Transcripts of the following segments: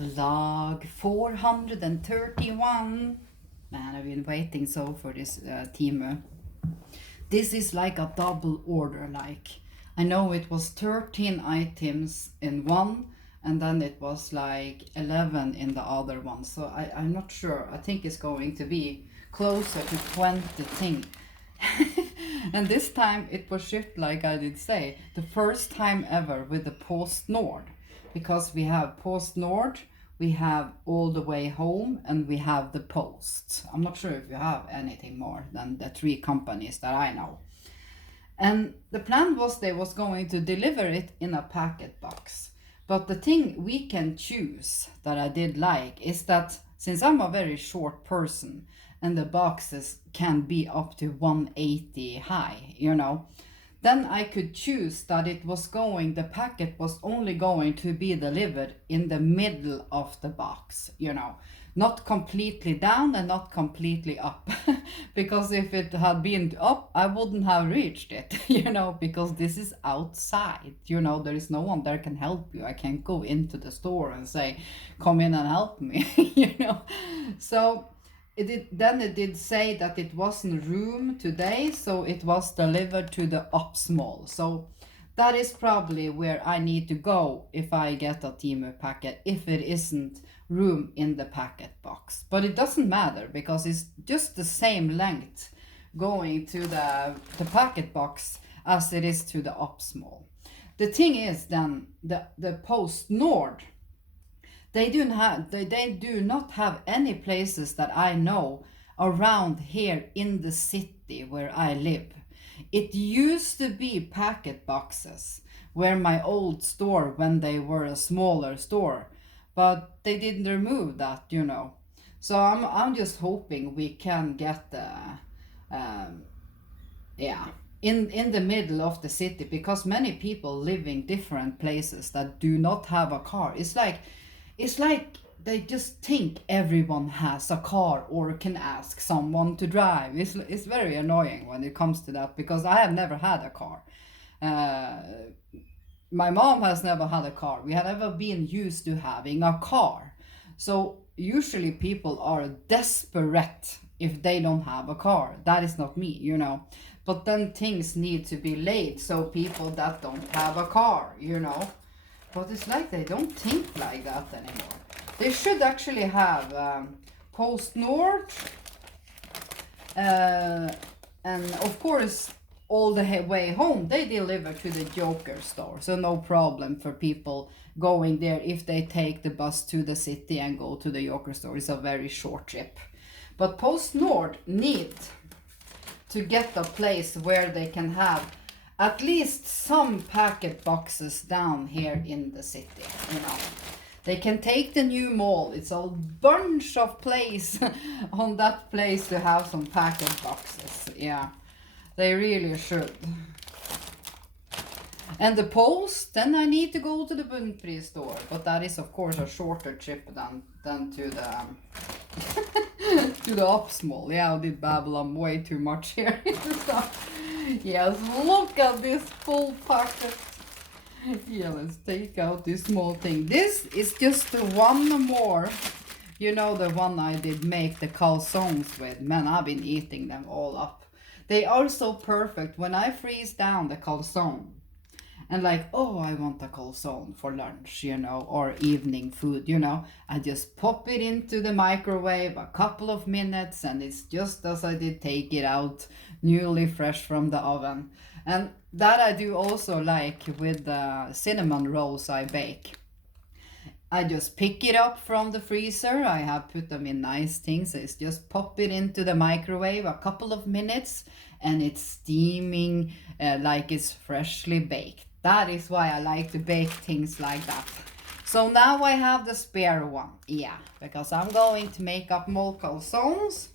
Vlog 431. Man, I've been waiting so for this Temu. This is like a double order. Like, I know it was 13 items in one, and then it was like 11 in the other one. So I'm not sure. I think it's going to be closer to 20 things. And this time it was shipped, like I did say, the first time ever with the Post Nord, because we have Post Nord, we have All the Way Home, and we have the Post. I'm not sure if you have anything more than the three companies that I know. And the plan was they was going to deliver it in a packet box. But the thing we can choose that I did like is that since I'm a very short person and the boxes can be up to 180 high, then I could choose that the packet was only going to be delivered in the middle of the box, not completely down and not completely up. Because if it had been up, I wouldn't have reached it, because this is outside, there is no one there can help you. I can't go into the store and say, come in and help me, So it did say that it wasn't room today, so it was delivered to the up small. So that is probably where I need to go if I get a Temu packet, if it isn't room in the packet box. But it doesn't matter because it's just the same length going to the packet box as it is to the up small. The thing is then the Post Nord, they do not have any places that I know around here in the city where I live. It used to be packet boxes where my old store, when they were a smaller store, but they didn't remove that, So I'm just hoping we can get the in the middle of the city, because many people live in different places that do not have a car. It's like they just think everyone has a car or can ask someone to drive. It's very annoying when it comes to that, because I have never had a car. My mom has never had a car. We have never been used to having a car. So usually people are desperate if they don't have a car. That is not me, But then things need to be laid so people that don't have a car, But it's like they don't think like that anymore. They should actually have Post Nord, and of course All the Way Home. They deliver to the Joker store, so no problem for people going there if they take the bus to the city and go to the Joker store. It's a very short trip. But Post Nord need to get a place where they can have at least some packet boxes down here in the city, They can take the new mall. It's a bunch of place on that place to have some packet boxes. Yeah, they really should. And the Post, then I need to go to the Bunnpris store. But that is of course a shorter trip than to the to the up small. Yeah, I did babble on way too much here. So, yes, look at this full packet. Yeah, let's take out this small thing. This is just the one more. The one I did make the calzones with. Man, I've been eating them all up. They are so perfect when I freeze down the calzone. And like, oh, I want a calzone for lunch, or evening food, I just pop it into the microwave a couple of minutes, and it's just as I did take it out, newly fresh from the oven. And that I do also like with the cinnamon rolls I bake. I just pick it up from the freezer. I have put them in nice things. It's just pop it into the microwave a couple of minutes, and it's steaming like it's freshly baked. That is why I like to bake things like that. So now I have the spare one. Yeah, because I'm going to make up more calzones.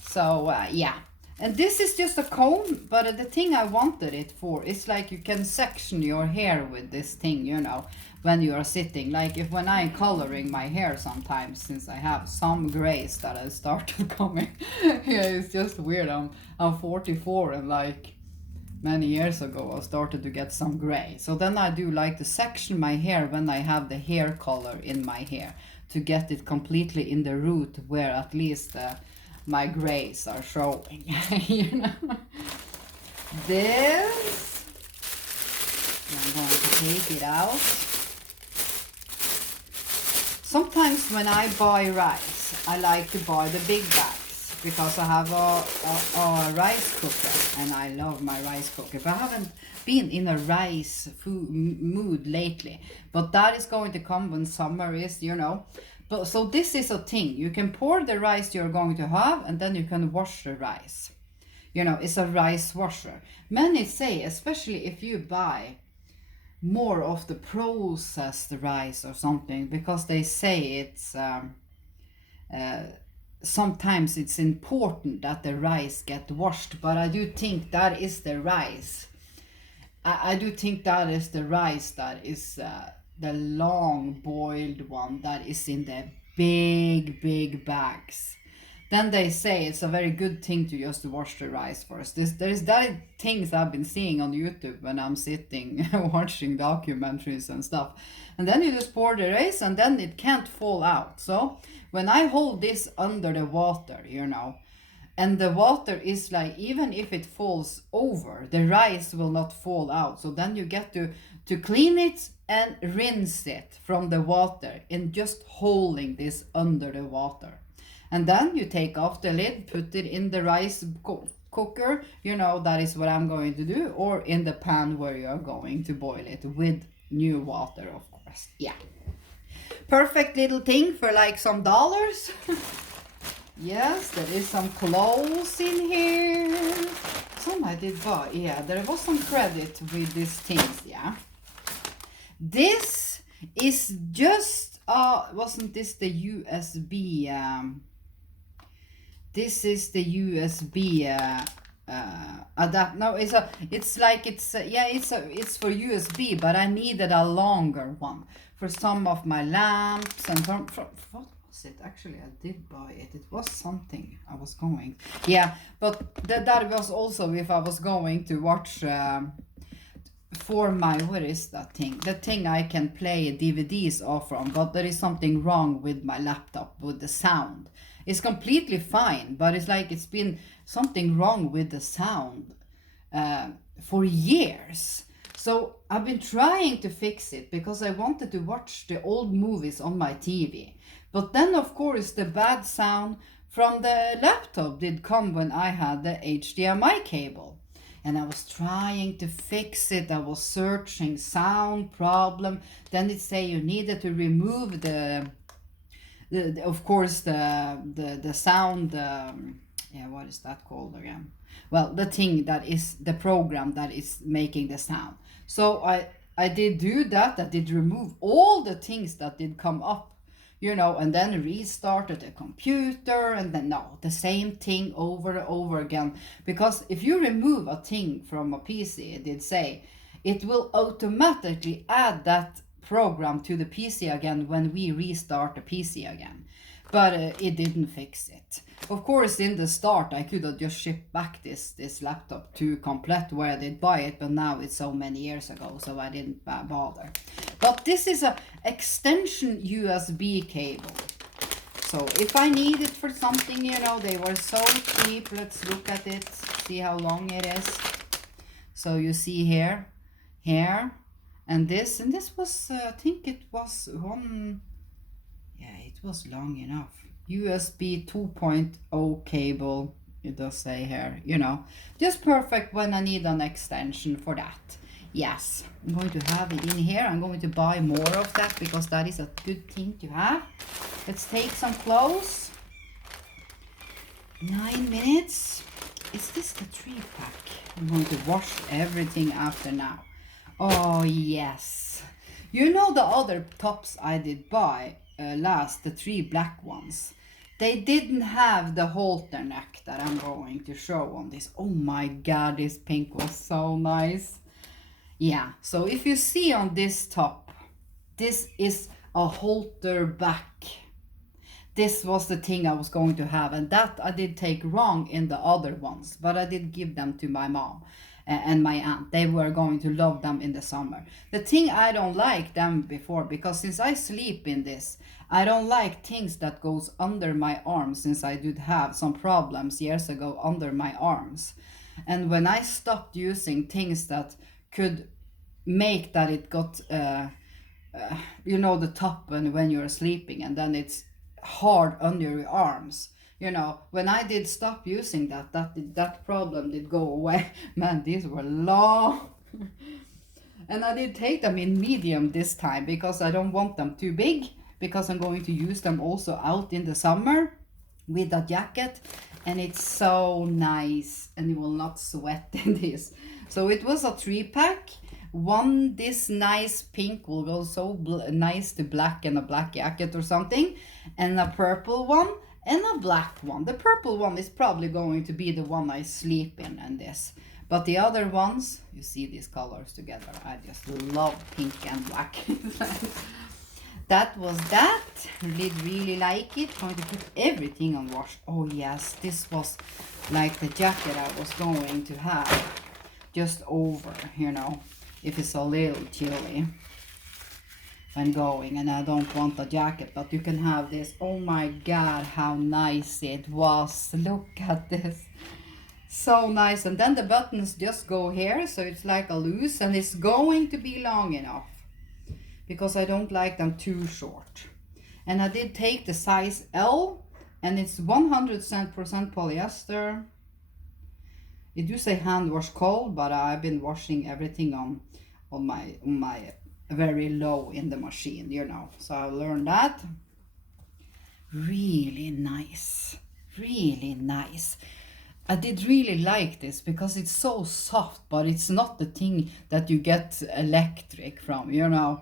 So yeah. And this is just a comb, but the thing I wanted it for is like you can section your hair with this thing, when you are sitting. Like when I'm coloring my hair sometimes, since I have some grays that have started coming. Yeah, it's just weird. I'm 44 and like many years ago I started to get some gray. So then I do like to section my hair when I have the hair color in my hair to get it completely in the root where at least my grays are showing. You know, this, I'm going to take it out. Sometimes when I buy rice, I like to buy the big bags because I have a rice cooker and I love my rice cooker. But I haven't been in a rice food mood lately. But that is going to come when summer is, you know. But so this is a thing. You can pour the rice you're going to have and then you can wash the rice. You know, it's a rice washer. Many say, especially if you buy more of the processed rice or something, because they say it's sometimes it's important that the rice get washed, but I do think that is the rice. I do think that is the rice that is the long boiled one that is in the big bags. Then they say it's a very good thing to just wash the rice first. There's that things I've been seeing on YouTube when I'm sitting watching documentaries and stuff. And then you just pour the rice and then it can't fall out. So when I hold this under the water, you know, and the water is like, even if it falls over, the rice will not fall out. So then you get to clean it and rinse it from the water and just holding this under the water. And then you take off the lid, put it in the rice cooker, you know, that is what I'm going to do, or in the pan where you're going to boil it with new water, of course. Yeah. Perfect little thing for like some dollars. Yes, there is some clothes in here. Some I did buy. Yeah, there was some credit with these things, yeah. This is just, wasn't this the USB, this is the USB adapt. No, it's for USB, but I needed a longer one for some of my lamps and from what was it? Actually, I did buy it. It was something I was going. Yeah, but that was also if I was going to watch for my, what is that thing? The thing I can play DVDs off from, but there is something wrong with my laptop with the sound. It's completely fine, but it's like it's been something wrong with the sound for years. So I've been trying to fix it because I wanted to watch the old movies on my TV. But then, of course, the bad sound from the laptop did come when I had the HDMI cable. And I was trying to fix it. I was searching sound problem. Then it say you needed to remove of course the sound. Yeah, what is that called again? Well, the thing that is the program that is making the sound. So I did do that. I did remove all the things that did come up, you know, and then restarted the computer, and then no, the same thing over and over again. Because if you remove a thing from a PC, it did say it will automatically add that program to the PC again when we restart the PC again. But it didn't fix it. Of course, in the start, I could have just shipped back this laptop to Komplett where I did buy it, but now it's so many years ago, so I didn't bother. But this is a extension USB cable. So if I need it for something, you know, they were so cheap. Let's look at it, see how long it is. So you see here, and this was, I think it was one, yeah, it was long enough. USB 2.0 cable, it does say here, you know, just perfect when I need an extension for that. Yes, I'm going to have it in here. I'm going to buy more of that because that is a good thing to have. Let's take some clothes. 9 minutes. Is this the 3-pack? I'm going to wash everything after now. Oh, yes. You know the other tops I did buy last, the 3 black ones. They didn't have the halter neck that I'm going to show on this. Oh my god, this pink was so nice. Yeah, so if you see on this top, this is a halter back. This was the thing I was going to have, and that I did take wrong in the other ones, but I did give them to my mom. and my aunt. They were going to love them in the summer. The thing I don't like them before, because since I sleep in this, I don't like things that goes under my arms, since I did have some problems years ago under my arms. And when I stopped using things that could make that it got you know, the top when you're sleeping, and then it's hard under your arms, you know, when I did stop using that problem did go away. Man, these were long. And I did take them in medium this time, because I don't want them too big, because I'm going to use them also out in the summer with a jacket, and it's so nice, and you will not sweat in this. So it was a 3-pack. One, this nice pink will go so nice to black, and a black jacket or something, and a purple one and a black one. The purple one is probably going to be the one I sleep in, and this. But the other ones, you see these colors together. I just love pink and black. That was that. Really like it. Going to put everything on wash. Oh yes, this was like the jacket I was going to have just over, you know, if it's a little chilly when going and I don't want a jacket, but you can have this. Oh my god, how nice it was. Look at this. So nice. And then the buttons just go here, so it's like a loose, and it's going to be long enough, because I don't like them too short. And I did take the size L, and it's 100% polyester. It do say hand wash cold, but I've been washing everything on my very low in the machine, you know. So I learned that. Really nice, really nice. I did really like this because it's so soft, but it's not the thing that you get electric from, you know.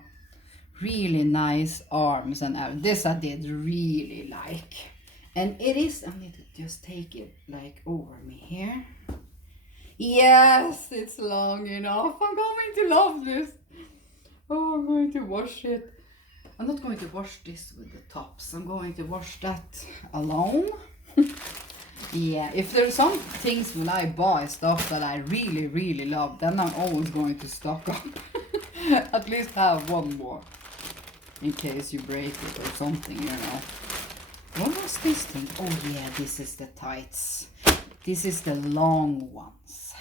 Really nice arms, and this I did really like. And it is, I need to just take it like over me here. Yes, it's long enough. I'm going to love this. Oh, I'm going to wash it. I'm not going to wash this with the tops. I'm going to wash that alone. Yeah, if there's some things when I buy stuff that I really love, then I'm always going to stock up. At least have one more, in case you break it or something, you know. What was this thing? Oh yeah, this is the tights. This is the long ones.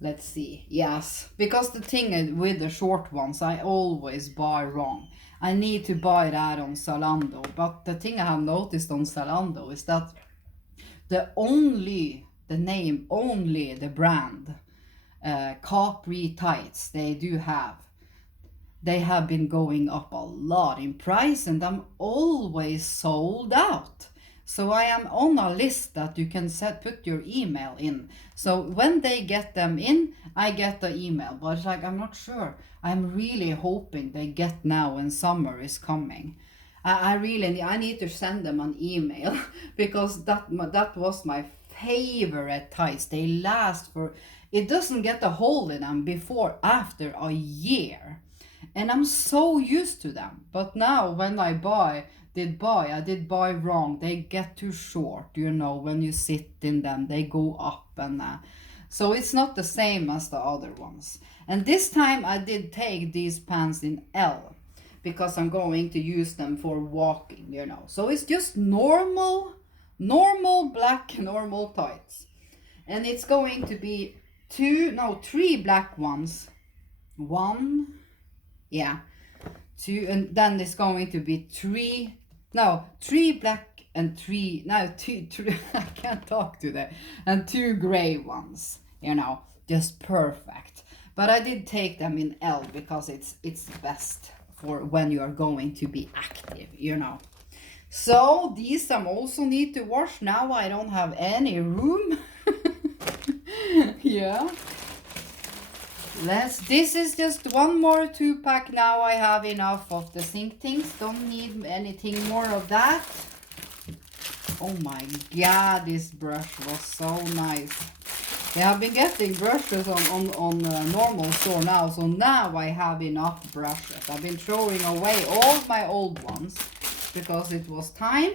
Let's see. Yes, because the thing with the short ones, I always buy wrong. I need to buy that on Zalando, but the thing I have noticed on Zalando is that the brand Capri tights they have been going up a lot in price, and I'm always sold out. So I am on a list that you can put your email in. So when they get them in, I get the email. But it's like, I'm not sure. I'm really hoping they get now when summer is coming. I need to send them an email because that was my favorite tights. They last for, it doesn't get a hole in them after a year. And I'm so used to them. But now when I did buy wrong. They get too short, you know, when you sit in them, they go up, and so it's not the same as the other ones. And this time I did take these pants in L, because I'm going to use them for walking, you know. So it's just normal black, normal tights. And it's going to be 3 black ones. 1, yeah, 2, and then it's going to be 3 black and 3, 2, I can't talk today, and 2 gray ones, you know, just perfect. But I did take them in L because it's best for when you are going to be active, you know. So these I also need to wash. Now I don't have any room. Yeah. This is just one more 2-pack. Now I have enough of the sink things. Don't need anything more of that. Oh my god, this brush was so nice. Yeah, I've been getting brushes on normal store now, so now I have enough brushes. I've been throwing away all my old ones because it was time.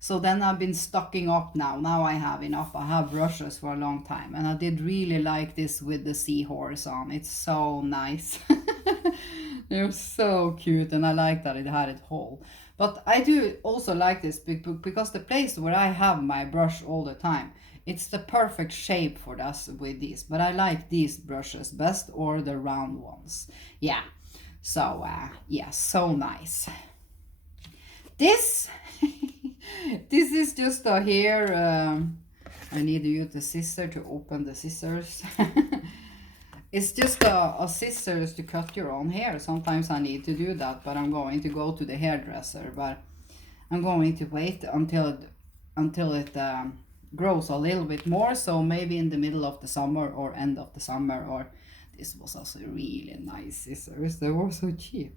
So then I've been stocking up now. Now I have enough. I have brushes for a long time. And I did really like this with the seahorse on. It's so nice. They're so cute, and I like that it had it whole. But I do also like this because the place where I have my brush all the time, it's the perfect shape for us with these. But I like these brushes best, or the round ones. Yeah. So yeah, so nice. This this is just a hair. I need to use the scissor to open the scissors. It's just a scissors to cut your own hair. Sometimes I need to do that, but I'm going to go to the hairdresser. But I'm going to wait until it grows a little bit more. So maybe in the middle of the summer or end of the summer. Or this was also really nice scissors. They were so cheap.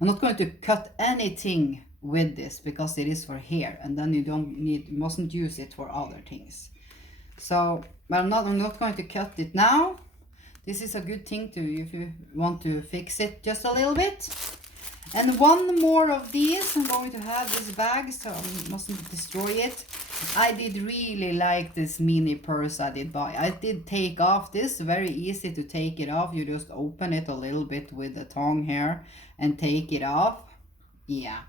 I'm not going to cut anything with this because it is for hair, and then you mustn't use it for other things. So, but I'm not going to cut it now. This is a good thing to, if you want to fix it just a little bit. And one more of these. I'm going to have this bag, so I mustn't destroy it. I did really like this mini purse I did buy. I did take off this. Very easy to take it off. You just open it a little bit with the tongue here and take it off. Yeah.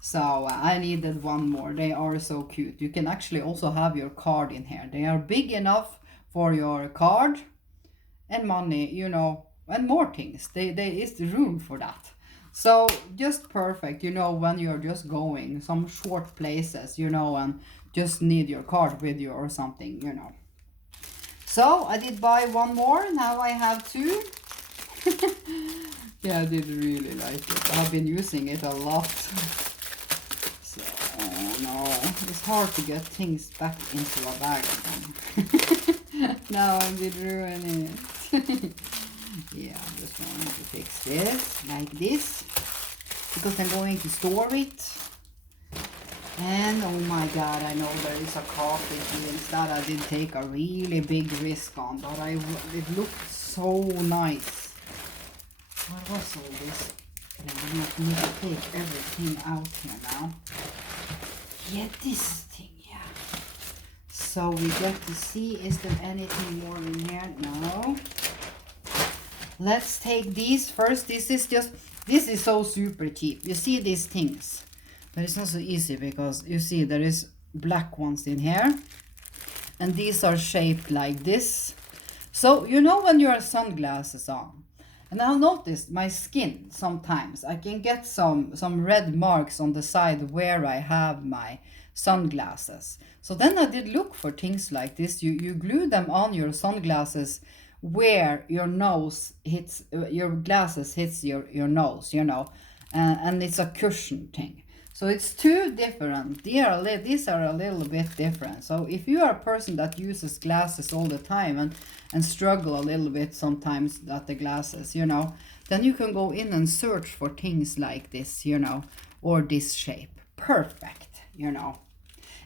So I needed one more. They are so cute. You can actually also have your card in here. They are big enough for your card and money, you know, and more things. There is the room for that. So just perfect, you know, when you're just going some short places, you know, and just need your card with you or something, you know. So I did buy one more. Now I have two. Yeah, I did really like it. I've been using it a lot. So, oh no, it's hard to get things back into a bag again. Now I did ruin it. Yeah, I'm just going to fix this like this because I'm going to store it. And oh my god, I know there is a coffee beans that I did take a really big risk on, but it looked so nice. What was all this? Yeah, I need to take everything out here now. Yeah, this thing, yeah. So we get to see, is there anything more in here? No. Let's take these first. This is so super cheap. You see these things, but it's not so easy because you see there is black ones in here, and these are shaped like this. So you know when you have sunglasses on, and I've noticed my skin sometimes I can get some red marks on the side where I have my sunglasses. So then I did look for things like this. You glue them on your sunglasses where your nose hits, your glasses hits your nose, you know, and it's a cushion thing. So it's two different. These are a little bit different. So if you are a person that uses glasses all the time and struggle a little bit sometimes at the glasses, you know, then you can go in and search for things like this, you know, or this shape. Perfect, you know,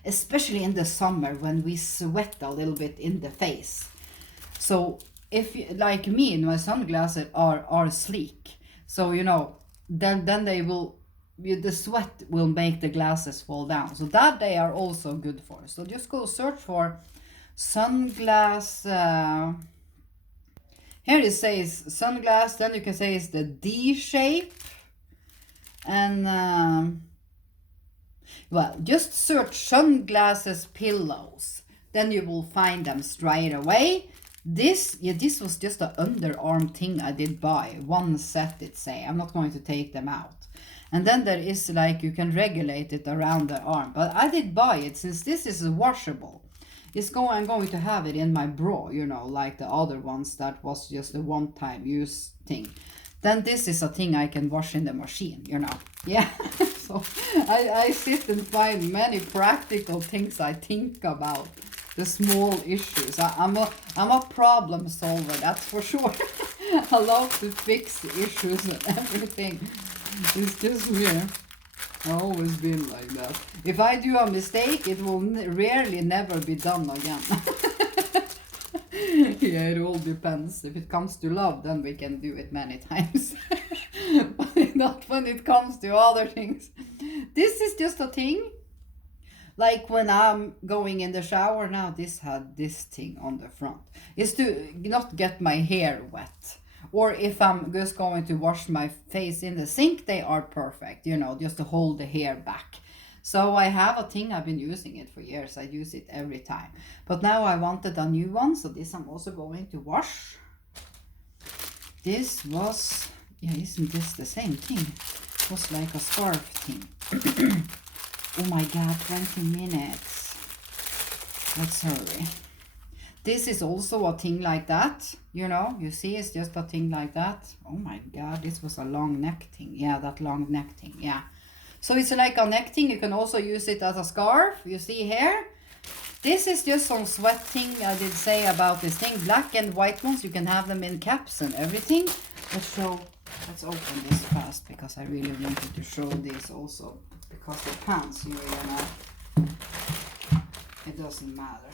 especially in the summer when we sweat a little bit in the face. So if you, like me, my sunglasses are sleek, so you know, then they will, the sweat will make the glasses fall down, so that they are also good for. So just go search for sunglass. Here it says sunglass, then you can say it's the D shape, and well, just search sunglasses pillows, then you will find them straight away. This was just an underarm thing I did buy. One set, it say. I'm not going to take them out. And then there is like, you can regulate it around the arm. But I did buy it since this is washable. I'm going to have it in my bra, you know, like the other ones that was just a one-time use thing. Then this is a thing I can wash in the machine, you know. Yeah, so I sit and find many practical things I think about. The small issues. I'm a problem solver, that's for sure. I love to fix issues and everything. It's just me. I've always been like that. If I do a mistake, it will rarely never be done again. Yeah, it all depends. If it comes to love, then we can do it many times. But not when it comes to other things. This is just a thing. Like when I'm going in the shower now, this had this thing on the front. Is to not get my hair wet. Or if I'm just going to wash my face in the sink, they are perfect, you know, just to hold the hair back. So I have a thing, I've been using it for years. I use it every time. But now I wanted a new one, so this I'm also going to wash. This was, yeah, isn't this the same thing? It was like a scarf thing. Oh my god, 20 minutes. Let's hurry. This is also a thing like that, you know, you see, it's just a thing like that. Oh my god, this was a long neck thing. Yeah, that long neck thing, yeah. So it's like a neck thing. You can also use it as a scarf, you see here. This is just some sweat thing I did say about this thing. Black and white ones, you can have them in caps and everything. Let's open this fast because I really wanted to show this also. Because the pants, you're gonna, it doesn't matter.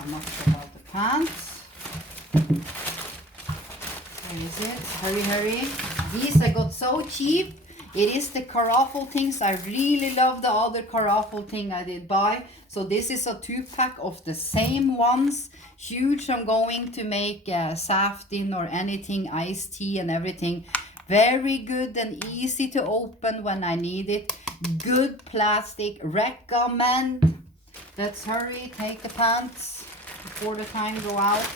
I'm not sure about the pants. Where is it? Hurry, hurry. These I got so cheap. It is the caraffle things. I really love the other caraffle thing I did buy. So this is a 2-pack of the same ones. Huge. I'm going to make saftin or anything, iced tea and everything. Very good and easy to open when I need it. Good plastic. Recommend. Let's hurry. Take the pants before the time go out.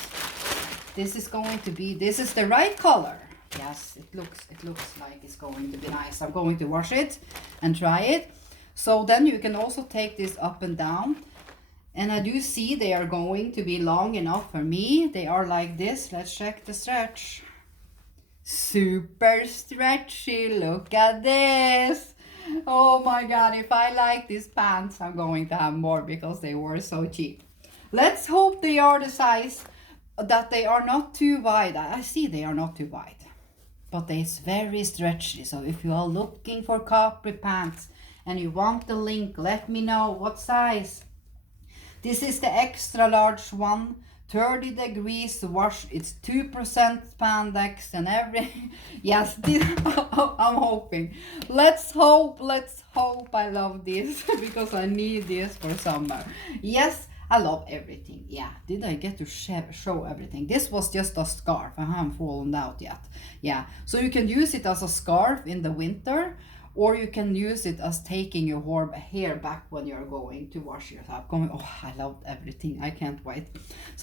This is going to be, this is the right color. Yes, it looks like it's going to be nice. I'm going to wash it and try it. So then you can also take this up and down. And I do see they are going to be long enough for me. They are like this. Let's check the stretch. Super stretchy. Look at this. Oh my god, if I like these pants, I'm going to have more because they were so cheap. Let's hope they are the size that they are not too wide. I see they are not too wide. But it's very stretchy. So if you are looking for capri pants and you want the link, let me know what size. This is the extra large one. 30 degrees to wash. It's 2% spandex and every. Yes, I'm hoping. Let's hope I love this because I need this for summer. Yes, I love everything. Yeah, did I get to show everything? This was just a scarf. I haven't fallen out yet. Yeah, so you can use it as a scarf in the winter, or you can use it as taking your hair back when you're going to wash yourself. Oh, I love everything. I can't wait.